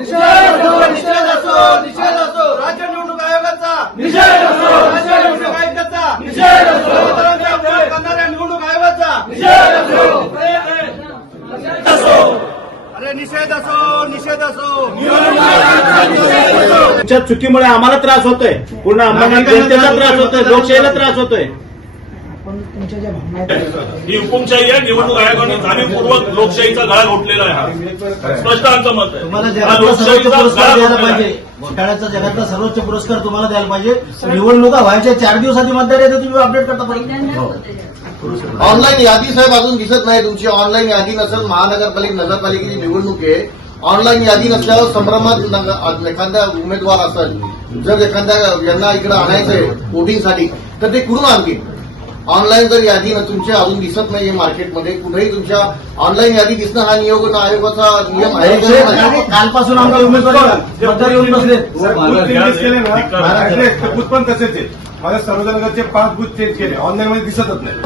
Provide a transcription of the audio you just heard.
निषेध असो राज्य निवडणूक आयोगाचा निषेध असो, राज्य निवडणूक आयोगाचा निषेध असो, करणाऱ्या निवडणूक आयोगाचा निषेध असो. अरे निषेध असो. तुमच्या चुकीमुळे आम्हाला त्रास होतोय, पूर्ण आम्हाला जनतेला त्रास होतोय, लोकशाहीला त्रास होतोय. ही हुकुमशाही आहे. निवडणूक आयोगाने जाणीवपूर्वक लोकशाहीचा गळा घोटलेला आहे. स्पष्ट आमचं मत आहे. तुम्हाला जगातला सर्वोच्च पुरस्कार द्यायला पाहिजे. घोटाळ्याचा जगातला सर्वोच्च पुरस्कार तुम्हाला द्यायला पाहिजे. निवडणुका व्हायच्या 4 दिवस आधी मतदार येते, तुम्ही अपडेट करता पाहिजे. ऑनलाईन यादी साहेब अजून दिसत नाही तुमची. ऑनलाईन यादी नसेल, नगरपालिकेची निवडणूक आहे. ऑनलाईन यादी नसल्यावर संभ्रमात एखाद्या उमेदवार असेल, जर एखाद्या यांना इकडे आणायचंय वोटिंगसाठी तर ते कुठून आणतील? ऑनलाईन जर यादी तुमच्या अजून दिसत नाहीये मार्केटमध्ये कुठेही, तुमच्या ऑनलाईन यादी दिसणं हा आयोगाचा नियम आहे. कालपासून आमचे उमेदवार मतदार येऊन बसले. बूथ पण तसेच आहेत. माझ्या सर्वजनगरचे 5 बूथ चेंज केले, ऑनलाईन मध्ये दिसतच नाही.